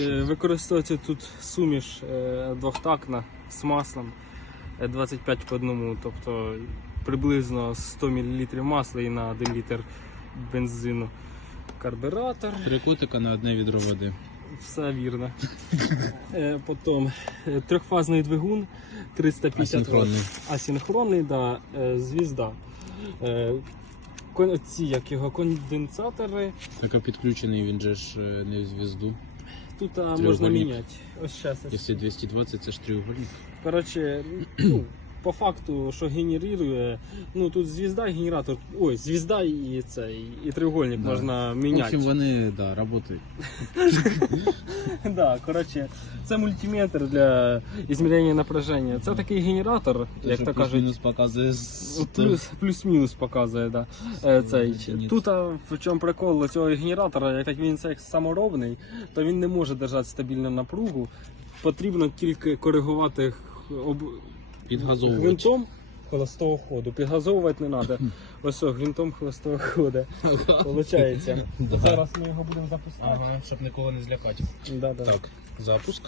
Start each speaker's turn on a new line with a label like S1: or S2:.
S1: Е, Використовується тут суміш е, двохтактна з маслом е, 25 по одному, тобто приблизно 100 мл масла і на 1 літр бензину. Карбюратор,
S2: Три котика на одне відро води.
S1: все вірно. Е, Потім е, трьохфазний двигун 350
S2: Асинхронний.
S1: Вт. Асинхронний, да, е, звізда. Е, Ці як його конденсатори.
S2: Так а підключений він же ж е, не в зв'язду.
S1: Тут а, можна міняти. Ось зараз.
S2: Якщо 220, це ж треугольник.
S1: Коротше, ну, по факту, що генерує, ну тут звізда і генератор. Ой, звізда і цей, і треугольник
S2: Да.
S1: можна
S2: В
S1: міняти.
S2: общем, вони да, працюють.
S1: да, коротше, це мультиметр для ізміряння напряження. Це такий генератор, як то кажуть.
S2: Плюс-мінус показує
S1: Плюс, плюс-мінус показує, да. Е, цей. Тут в чому прикол цього генератора, як так він це саморобний, то він не може держати стабільну напругу. Потрібно тільки коригувати об... Гвинтом холостого ходу. Підгазовувати не треба. Ось грінтом гвинтом холостого ходу. Получається. Зараз ми його будемо запускати.
S2: Ага, щоб нікого не злякати.
S1: Да, да.
S2: Так, запуск.